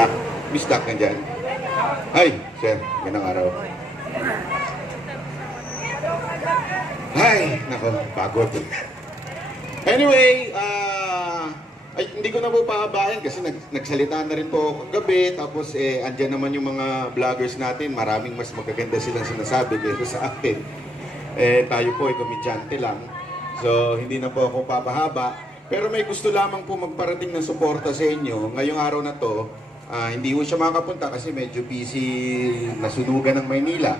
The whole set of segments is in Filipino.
Tak, bistak ka dyan. Ay, sir, ganang araw. Ay, nako, pagod. Anyway, ah, ay, hindi ko na po pahabayan kasi nag, nagsalita na rin po ako gabi. Tapos, eh, andyan naman yung mga vloggers natin. Maraming mas magaganda silang sinasabi kaysa sa atin. Eh, tayo po ay komedyante lang. So, hindi na po ako papahaba. Pero may gusto lamang po magparating ng suporta sa inyo. Ngayong araw na to, ah, hindi ko siya makapunta kasi medyo busy nasunugan ng Maynila.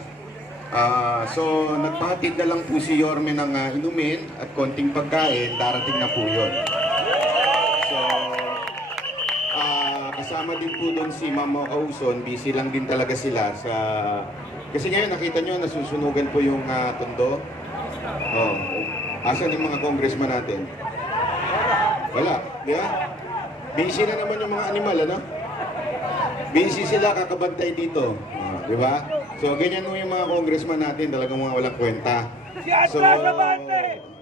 Ah, so, nagpahatid na lang po si Yorme ng ah, inumin at konting pagkain. Darating na po yun. So, ah, kasama din po doon si Mama Kauson. Busy lang din talaga sila sa... Kasi ngayon nakita nyo, nasusunugan po yung ah, tondo. Oh. Asan yung mga congressman natin? Wala. Di ba? Busy na naman yung mga animal, ano? Busy sila kakabantay dito. Ah, di ba? So, ganyan mo yung mga congressman natin, talagang mga walang kwenta. So,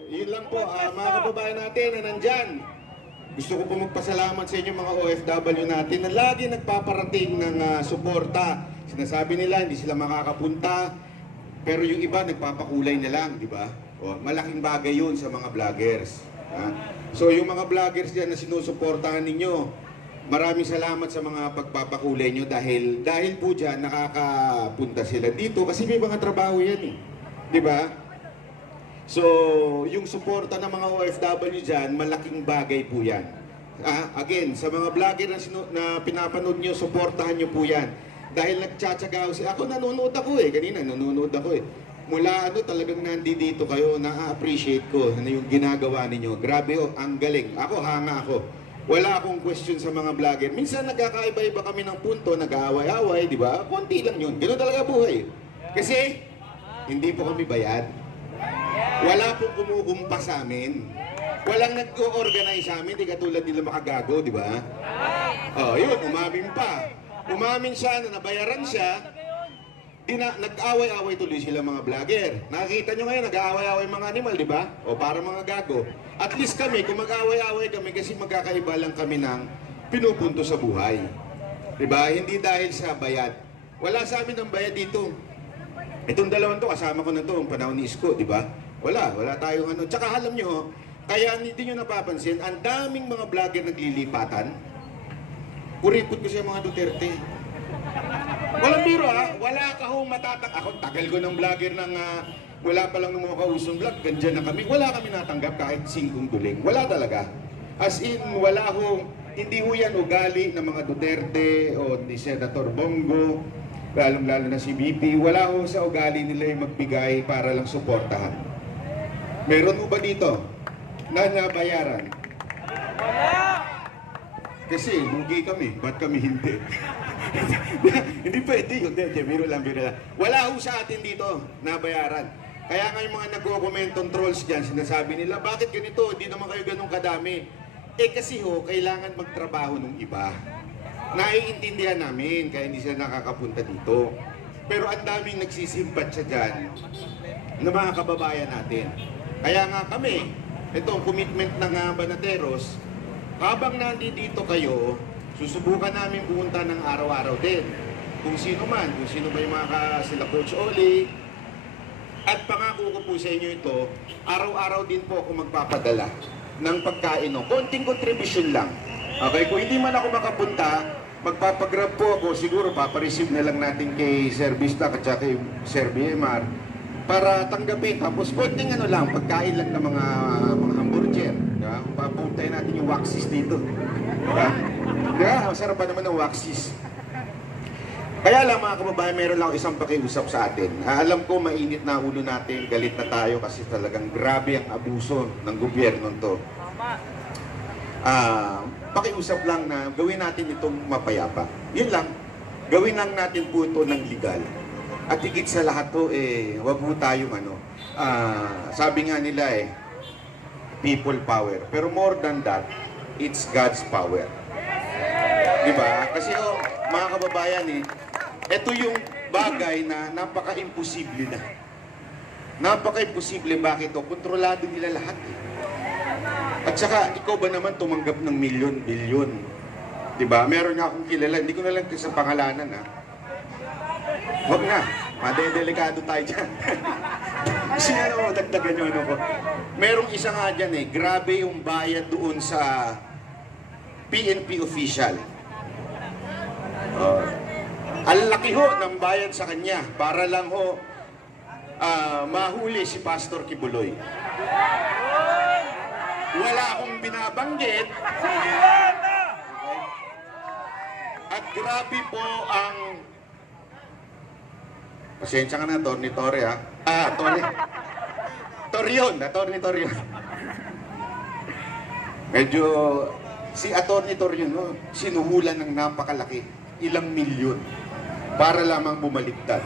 yun lang po, ah, mga kababayan natin na nandyan. Gusto ko po magpasalamat sa inyo mga OFW natin na lagi nagpaparating ng ah, suporta. Sinasabi nila hindi sila makakapunta, pero yung iba nagpapakulay na lang, di ba? O, malaking bagay yun sa mga vloggers. ha? So yung mga vloggers dyan na sinusuportahan ninyo, maraming salamat sa mga pagpapakulay nyo dahil dahil po dyan nakakapunta sila dito kasi may mga trabaho yan eh. Di ba? So, yung suporta ng mga OFW dyan, malaking bagay po yan. Ah, again, sa mga vlogger na, sinu- na pinapanood nyo, suportahan nyo po yan. Dahil nagtsatsaga ako, ako nanonood ako eh, kanina nanonood ako eh. Mula ano, talagang nandito kayo, na-appreciate ko na yung ginagawa ninyo. Grabe oh, ang galing. Ako, hanga ako. Wala akong question sa mga vlogger. Minsan nagkakaiba-iba kami ng punto, nag-aaway-away, di ba? Konti lang yun. Ganun talaga buhay. Kasi, hindi po kami bayad. Wala pong kumukumpa sa amin. Walang nag-organize sa amin, di katulad nila makagago, di ba? Oh, yun, umamin pa. Umamin siya na nabayaran siya, di na, nag-away-away tuloy sila mga vlogger. Nakikita nyo ngayon, nag-aaway-away mga animal, di ba? O para mga gago. At least kami, kung mag-away-away kami, kasi magkakaiba lang kami ng pinupunto sa buhay. Di ba? Hindi dahil sa bayad. Wala sa amin ng bayad dito. Itong dalawang to, kasama ko na to, ang panahon ni Isko, di ba? Wala, wala tayong ano. Tsaka alam nyo, kaya hindi nyo napapansin, ang daming mga vlogger naglilipatan. Kuripot ko sa mga Duterte. Walang biro ha, wala ka hong matatak. Ako, tagal ko ng vlogger ng ah, wala pa lang ng mga kausong vlog, ganyan na kami. Wala kami natanggap kahit singkong duling. Wala talaga. As in, wala hong, hindi ho yan ugali ng mga Duterte o ni Senator Bongo, lalong-lalo na si BP. Wala ho sa ugali nila yung magbigay para lang suportahan. Meron mo ba dito na nabayaran? Kasi lugi kami, ba't kami hindi? hindi pwede yun. Hindi, hindi, biro lang, biro lang. Wala ho sa atin dito nabayaran. Kaya nga yung mga nagko-commentong trolls dyan, sinasabi nila, bakit ganito? Hindi naman kayo ganun kadami. Eh kasi ho, kailangan magtrabaho ng iba. Naiintindihan namin, kaya hindi sila nakakapunta dito. Pero ang daming nagsisimpat siya dyan ng mga kababayan natin. Kaya nga kami, itong commitment ng uh, Banateros, habang nandito kayo, susubukan namin pumunta ng araw-araw din. Kung sino man, kung sino ba yung mga ka- sila Coach Oli. At pangako ko po sa inyo ito, araw-araw din po ako magpapadala ng pagkain. No? Konting contribution lang. Okay, kung hindi man ako makapunta, magpapagrab po ako. Siguro papareceive na lang natin kay Sir Vista at kay Sir BMR para tanggapin. Tapos konting ano lang, pagkain lang ng mga mga natin yung waxis dito. Diba? Diba? Masarap pa naman ng waxis. Kaya lang mga kababayan, meron lang isang pakiusap sa atin. Ah, alam ko mainit na ulo natin, galit na tayo kasi talagang grabe ang abuso ng gobyerno to. Ah, pakiusap lang na gawin natin itong mapayapa. Yun lang. Gawin lang natin po ito ng legal. At higit sa lahat to, eh, wag mo tayong ano, ah, sabi nga nila eh, people power. Pero more than that, it's God's power. Di ba? Kasi oh, mga kababayan eh, ito yung bagay na napaka-imposible na. Napaka-imposible. Bakit o? Kontrolado nila lahat eh. At saka, ikaw ba naman tumanggap ng milyon, bilyon? Di ba? Meron nga akong kilala, hindi ko na lang sa pangalanan ha. Huwag na, madedelikado tayo dyan. Kasi ano, dagdagan yung ano ko. Merong isa nga dyan eh, grabe yung bayad doon sa PNP official. Oh. ang laki ho ng bayad sa kanya para lang ho ah, mahuli si Pastor Kibuloy. Wala akong binabanggit. At grabe po ang... Pasensya ka na, Tony Torre ha. Ah, Tony. Torion, Attorney Torion. Medyo si Attorney Torion, no, sinuhulan ng napakalaki, ilang milyon, para lamang bumaliktad.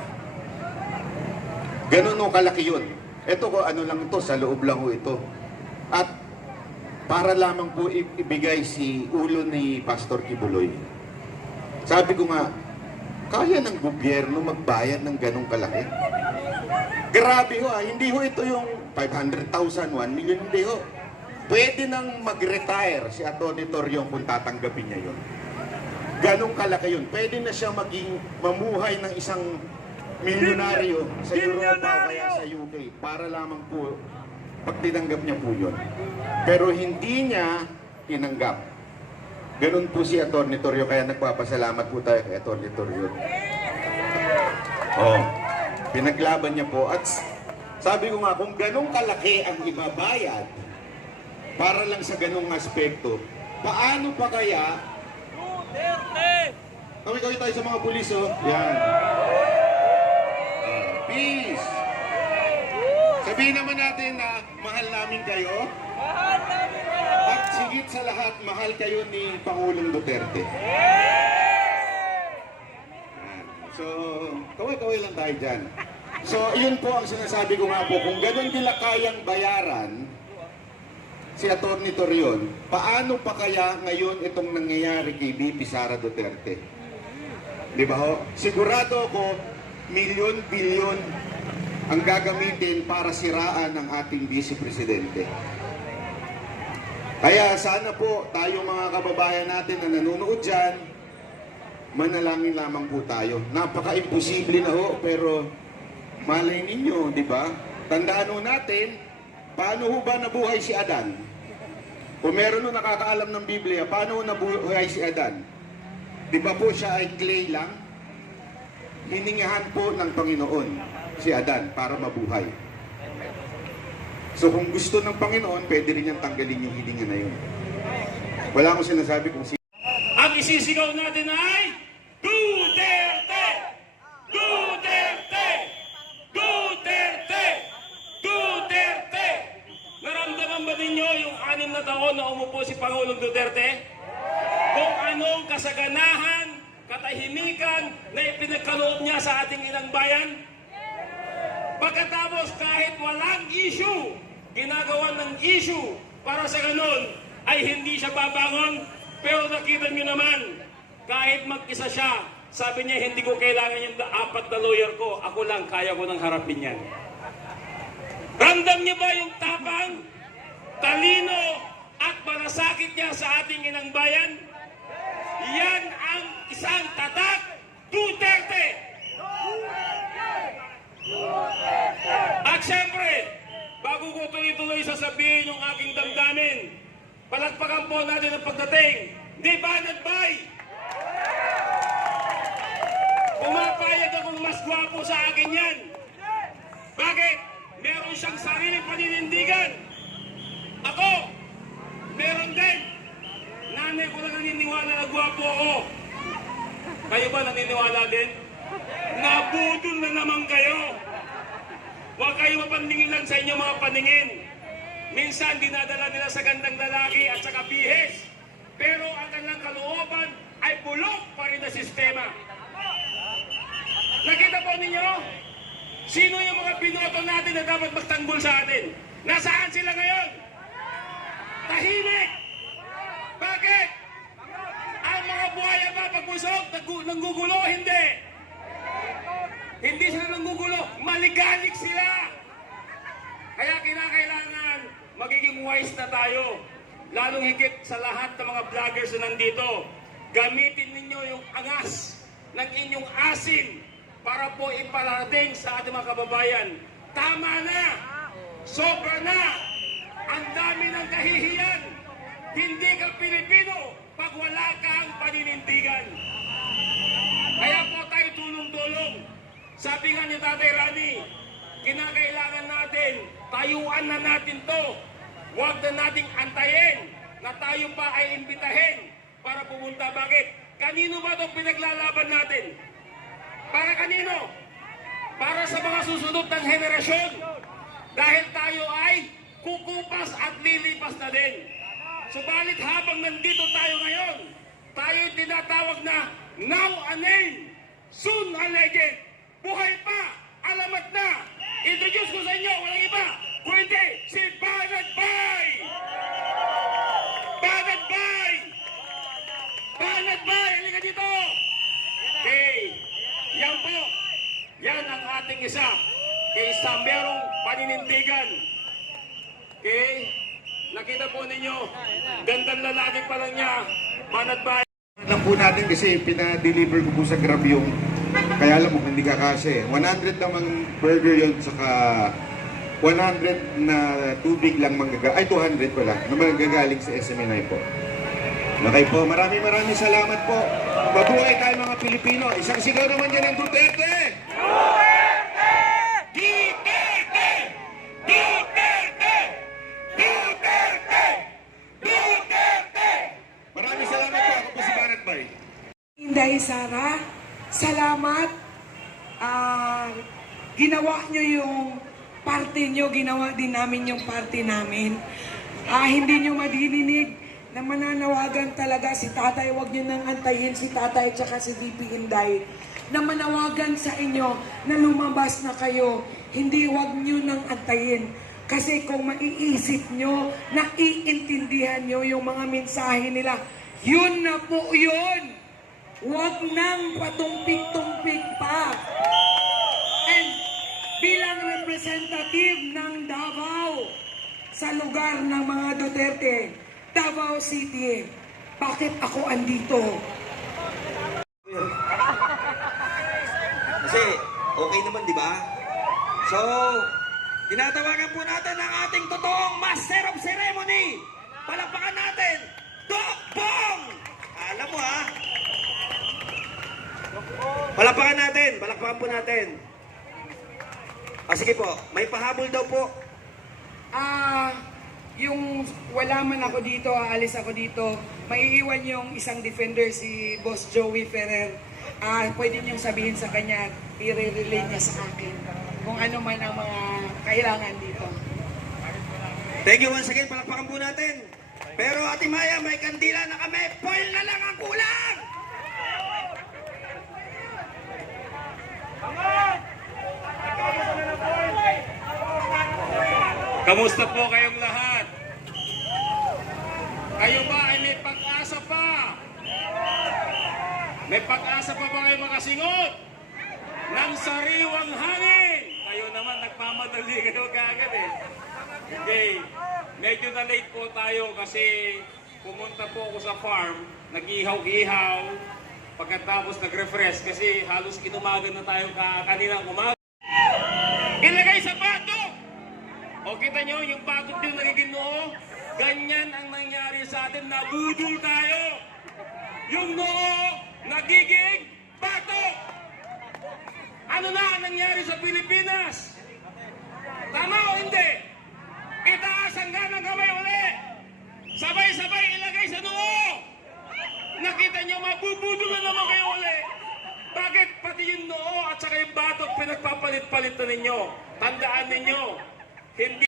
Ganun no kalaki yun. Ito ko ano lang to, sa loob lang ho ito. At para lamang po ibigay si ulo ni Pastor Kibuloy. Sabi ko nga, kaya ng gobyerno magbayad ng ganong kalaki? Grabe ho ah, hindi ho ito yung 500,000, 1 million, hindi ho. Pwede nang mag-retire si Atty. Torion kung tatanggapin niya yun. Ganong kalaki yun. Pwede na siya maging mamuhay ng isang milyonaryo sa Europa o kaya sa UK para lamang po pag tinanggap niya po yun. Pero hindi niya tinanggap. Ganun po si Atty. Torrio, kaya nagpapasalamat po tayo kay Atty. Torrio. Oh, pinaglaban niya po. At sabi ko nga, kung ganun kalaki ang ibabayad para lang sa ganung aspekto, paano pa kaya kami-kami tayo sa mga pulis, oh. Yan. Peace. Sabihin naman natin na mahal namin kayo. At sigit sa lahat, mahal kayo ni Pangulong Duterte. So, kaway-kaway lang tayo dyan. So, yun po ang sinasabi ko nga po, kung ganun nila kayang bayaran, si Atty. Torion, paano pa kaya ngayon itong nangyayari kay BP Sara Duterte? Di ba ho? Sigurado ako, milyon, bilyon ang gagamitin para siraan ng ating Vice Presidente. Kaya sana po tayo mga kababayan natin na nanonood dyan, manalangin lamang po tayo. Napaka-imposible na ho, pero malay ninyo, di ba? Tandaan ho natin, paano ho ba nabuhay si Adan? Kung meron ho nakakaalam ng Biblia, paano ho nabuhay si Adan? Di ba po siya ay clay lang? Hiningahan po ng Panginoon si Adan para mabuhay. So kung gusto ng Panginoon, pwede rin niyang tanggalin yung hininga na yun. Wala akong sinasabi kung si Ang isisigaw natin ay Duterte! Duterte! Duterte! Duterte! Naramdaman ba ninyo yung anim na taon na umupo si Pangulong Duterte? Kung anong kasaganahan, katahimikan na ipinagkaloob niya sa ating inang bayan? Pagkatapos kahit walang issue, ginagawa ng issue para sa ganun ay hindi siya babangon. Pero nakita nyo naman, kahit mag-isa siya, sabi niya hindi ko kailangan yung apat na lawyer ko, ako lang kaya ko nang harapin yan. Ramdam niyo ba yung tapang, talino, at malasakit niya sa ating inang bayan? Yan ang isang tatak, Duterte! At syempre, bago ko tuloy-tuloy sasabihin yung aking damdamin, palagpakan po natin ang pagdating ni Banat Bay! Pumapayag akong mas gwapo sa akin yan. Bakit? Meron siyang sariling paninindigan. Ako, meron din. Nanay ko na naniniwala ako. Kayo ba naniniwala din? Nabudol na naman kayo. Huwag kayo mapandingin lang sa inyong mga paningin. Minsan dinadala nila sa gandang lalaki at sa kabihes. Pero ang kanilang kalooban ay bulok pa rin na sistema. Nakita po ninyo? Sino yung mga binoto natin na dapat magtanggol sa atin? Nasaan sila ngayon? Tahimik! Bakit? Ang mga Naggu- Nanggugulo? Hindi! Hindi sila nanggugulo. Maligalig sila. Kaya kinakailangan magiging wise na tayo. Lalong higit sa lahat ng mga vloggers na nandito. gamitin ninyo yung angas ng inyong asin para po iparating sa ating mga kababayan. Tama na! Sobra na! Ang dami ng kahihiyan! Hindi ka Pilipino pag wala kang paninindigan. Kaya po tayo tulong-tulong. Sabi nga ni Tatay Rani, kinakailangan natin, tayuan na natin to. Huwag na nating antayin na tayo pa ay imbitahin para pumunta. Bakit? Kanino ba itong pinaglalaban natin? Para kanino? Para sa mga susunod ng henerasyon. Dahil tayo ay kukupas at lilipas na din. Subalit habang nandito tayo ngayon, tayo tinatawag na now a name, soon a legend. Buhay pa, alamat na. Introduce ko sa inyo, walang iba, kundi si Banat Bay! Banat Bay! Banat Bay, halika dito! Okay, yan po. Yan ang ating isa. Kaya isa merong paninindigan. Okay? Nakita po ninyo, gandang lalaki pa lang niya. Banat Bay. lang po natin kasi pinadeliver ko po sa Grab yung kaya alam mo hindi ka kasi 100 namang burger yon saka 100 na tubig lang manggaga ay 200 pala na manggagaling sa SMNI po. Okay po, maraming maraming salamat po. Mabuhay tayo mga Pilipino. Isang sigaw naman yan ng Duterte! Duterte! Duterte! Duterte! Duterte! Maraming salamat po. Ako po si Banat Bay. Inday Sara, salamat. Ah, ginawa nyo yung parte nyo, ginawa din namin yung parte namin. Ah, hindi nyo madininig na mananawagan talaga si tatay, wag nyo nang antayin si tatay at si DP Inday na manawagan sa inyo na lumabas na kayo. Hindi wag nyo nang antayin. Kasi kung maiisip nyo, na iintindihan nyo yung mga mensahe nila, yun na po yun. Huwag nang patumpik-tumpik pa. And bilang representative ng Davao sa lugar ng mga Duterte, Davao City, bakit ako andito? Kasi okay naman, di ba? So, tinatawagan po natin ang ating totoong Master of Ceremony. Palakpakan natin, Doc Bong! Alam mo ha? Palakpakan natin, palakpakan po natin. Ah, sige po, may pahabol daw po. Ah, yung wala man ako dito, aalis ako dito, maiiwan yung isang defender si Boss Joey Ferrer. Ah, pwede niyong sabihin sa kanya, i-relay niya sa akin kung ano man ang mga kailangan dito. Thank you once again, palakpakan po natin. Pero Ate Maya, may kandila na kami. Foil na lang ang kulang! Kamusta po kayong lahat? Kayo ba ay may pag-asa pa? May pag-asa pa ba kayo makasingot? Ng sariwang hangin! Kayo naman, nagmamadali kayo kagad eh. Okay, medyo na late po tayo kasi pumunta po ako sa farm, nag-ihaw-ihaw, pagkatapos nag-refresh kasi halos inumagan na tayo ka kaninang umaga. Sa atin, nabudol tayo. Yung noo, nagiging batok. Ano na ang nangyari sa Pilipinas? Tama o hindi? Itaas ang ganang kamay uli. Sabay-sabay ilagay sa noo. Nakita nyo, mabubudol na naman kayo uli. Bakit pati yung noo at saka yung batok pinagpapalit-palit na ninyo? Tandaan ninyo, hindi